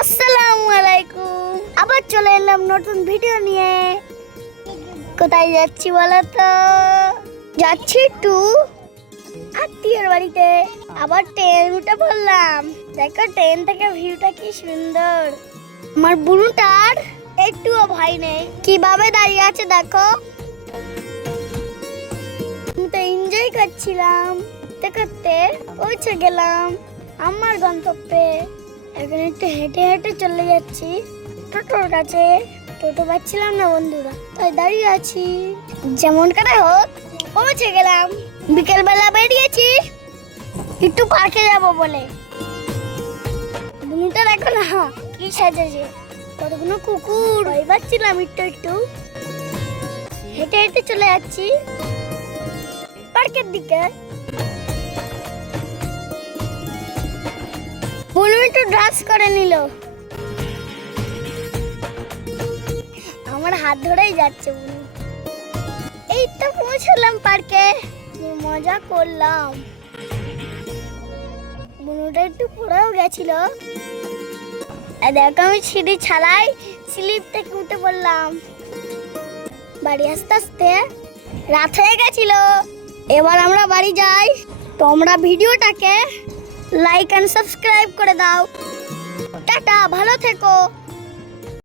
আসসালামু আলাইকুম। আবার চলে এলাম নতুন ভিডিও নিয়ে। কোথায় যাচ্ছি বলো তো? যাচ্ছি একটু আত্মীয়র বাড়িতে। আবার ট্রেন উঠে পড়লাম। দেখো ট্রেন থেকে ভিউটা কি সুন্দর। আমার বুনুটার একটুও ভয় নেই, কিভাবে দাঁড়িয়ে আছে দেখো। আমি তো এনজয় করছিলাম, দেখতে পৌঁছে গেলাম আমার গন্তব্যে। এখন একটু হেঁটে হেঁটে চলে যাচ্ছি টোটোর কাছে। টোটো পাচ্ছিলাম না বন্ধুরা, তাই দাঁড়িয়ে আছি। যেমন করে হোক পৌঁছে গেলাম। বিকেল বেলা বেরিয়েছি একটু পার্কে যাব বলে। বুনুটা দেখো না কি সাজেছে, কতগুলো কুকুর। ভয় পাচ্ছিলাম একটু একটু। হেঁটে হেঁটে চলে যাচ্ছি পার্কের দিকে। বুনু একটু ড্রাস করে নিল, আমার হাত ধরেই যাচ্ছে বুনু। এই তো পৌঁছলাম পার্কে, কি মজা করলাম। বুনুটা একটু পড়েও গেছিল। দেখো আমি সিঁড়ি ছাড়াই স্লিপ থেকে উঠে পড়লাম। বাড়ি আস্তে আস্তে রাত হয়ে গেছিল। এবার আমরা বাড়ি যাই। তোমরা ভিডিওটাকে লাইক এন্ড সাবস্ক্রাইব করে দাও। টাটা, ভালো থেকো।